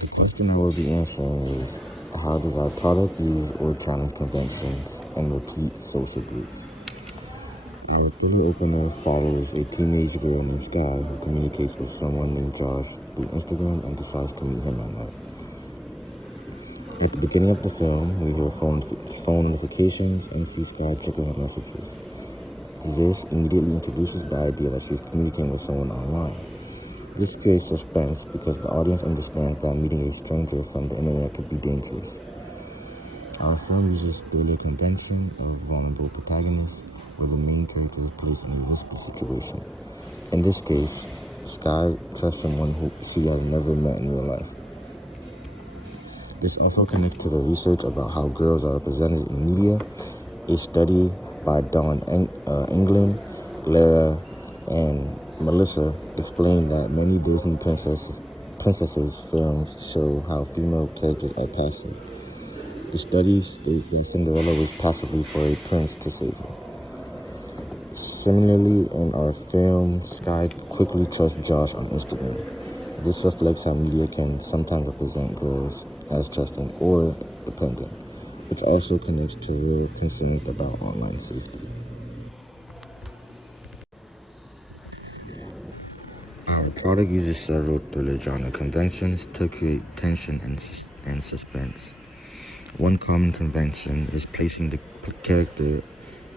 The question I will be answering is, how does our product use or challenge conventions and repeat social groups? Our three opener follows a teenage girl named Sky who communicates with someone named Josh through Instagram and decides to meet him that night. At the beginning of the film, we hear phone notifications and see Sky checking her messages. This immediately introduces the idea that she's communicating with someone online. This creates suspense because the audience understands that meeting a stranger from the internet could be dangerous. Our film uses thriller convention of vulnerable protagonists, where the main character is placed in a risky situation. In this case, Sky trusts someone who she has never met in real life. This also connects to the research about how girls are represented in media. A study by Dawn England, Lara, and Melissa explained that many Disney princesses films show how female characters are passive. The study states that Cinderella was possibly for a prince to save her. Similarly, in our film, Sky quickly trusts Josh on Instagram. This reflects how media can sometimes represent girls as trusting or dependent, which also connects to real concerns about online safety. Our product uses several thriller genre conventions to create tension and suspense. One common convention is placing the character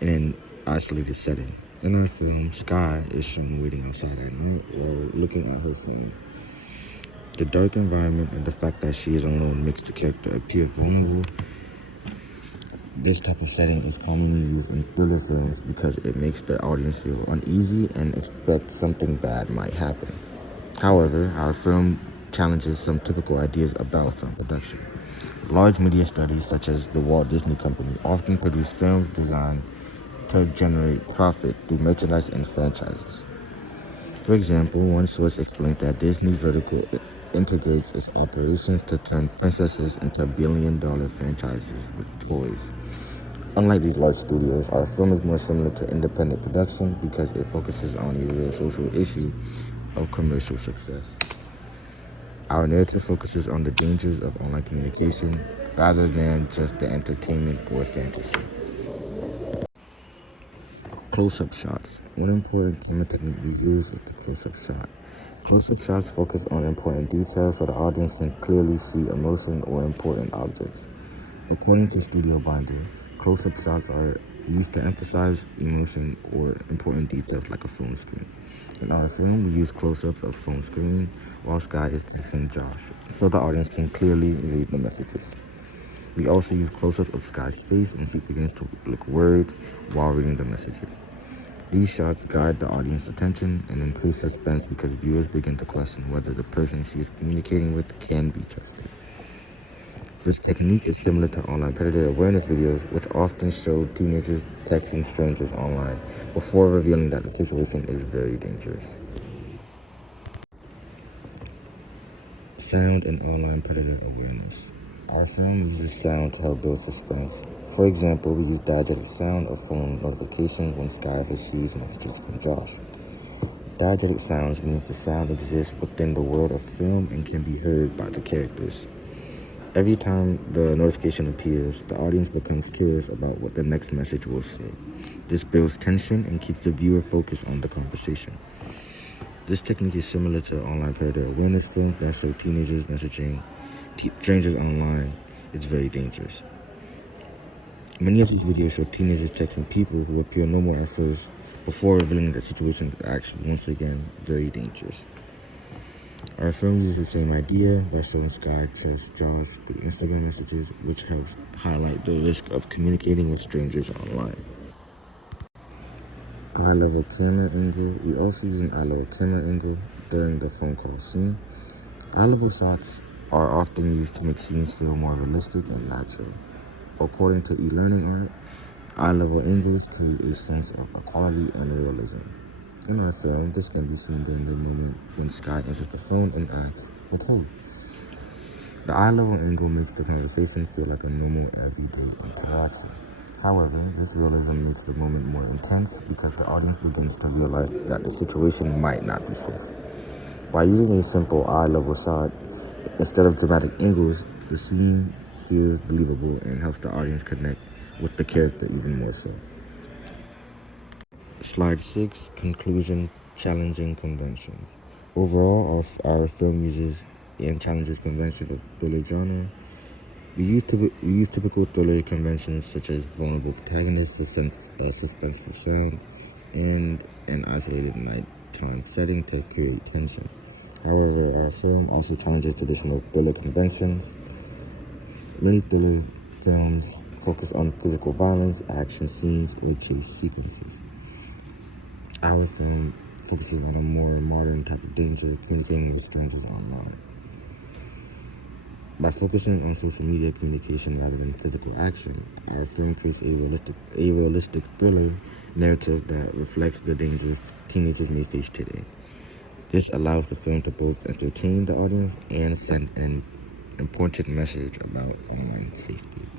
in an isolated setting. In our film, Sky is shown waiting outside at night while looking at her phone. The dark environment and the fact that she is alone makes the character appear vulnerable. This type of setting is commonly used in thriller films because it makes the audience feel uneasy and expect something bad might happen. However, our film challenges some typical ideas about film production. Large media studies, such as the Walt Disney Company, often produce films designed to generate profit through merchandise and franchises. For example, one source explained that Disney Vertical integrates its operations to turn princesses into billion-dollar franchises with toys. Unlike these large studios, our film is more similar to independent production because it focuses on a real social issue of commercial success. Our narrative focuses on the dangers of online communication rather than just the entertainment or fantasy. Close-up shots. One important camera technique we use is the close-up shot. Close-up shots focus on important details so the audience can clearly see emotion or important objects. According to Studio Binder, close-up shots are used to emphasize emotion or important details like a phone screen. In our film, we use close-ups of phone screen while Sky is texting Josh, so the audience can clearly read the messages. We also use close-ups of Sky's face and she begins to look worried while reading the messages. These shots guide the audience's attention and increase suspense because viewers begin to question whether the person she is communicating with can be trusted. This technique is similar to online predator awareness videos, which often show teenagers texting strangers online before revealing that the situation is very dangerous. Sound and online predator awareness. Our film uses sound to help build suspense. For example, we use diegetic sound of phone notifications when Sky receives messages from Josh. Diegetic sounds mean the sound exists within the world of film and can be heard by the characters. Every time the notification appears, the audience becomes curious about what the next message will say. This builds tension and keeps the viewer focused on the conversation. This technique is similar to online predator awareness films that show teenagers messaging strangers online. It's very dangerous. Many of these videos show teenagers texting people who appear normal at first before revealing that the situation is actually, once again, very dangerous. Our film uses the same idea by showing Sky trust Josh through Instagram messages, which helps highlight the risk of communicating with strangers online. Eye-level camera angle. We also use an eye-level camera angle during the phone call scene. Eye-level shots are often used to make scenes feel more realistic and natural. According to e-learning art, eye-level angles create a sense of equality and realism. In our film, this can be seen during the moment when Sky answers the phone and asks, "What's who?" The eye-level angle makes the conversation feel like a normal, everyday interaction. However, this realism makes the moment more intense because the audience begins to realize that the situation might not be safe. By using a simple eye-level shot, Instead of dramatic angles, the scene feels believable and helps the audience connect with the character even more so. Slide 6, conclusion, challenging conventions. Overall, our film uses and challenges conventions of thriller genre. We use typical thriller conventions such as vulnerable protagonists, suspenseful sound, and an isolated nighttime setting to create tension. However, our film also challenges traditional thriller conventions. Many thriller films focus on physical violence, action scenes, or chase sequences. Our film focuses on a more modern type of danger, communicating with strangers online. By focusing on social media communication rather than physical action, our film creates a realistic thriller narrative that reflects the dangers teenagers may face today. This allows the film to both entertain the audience and send an important message about online safety.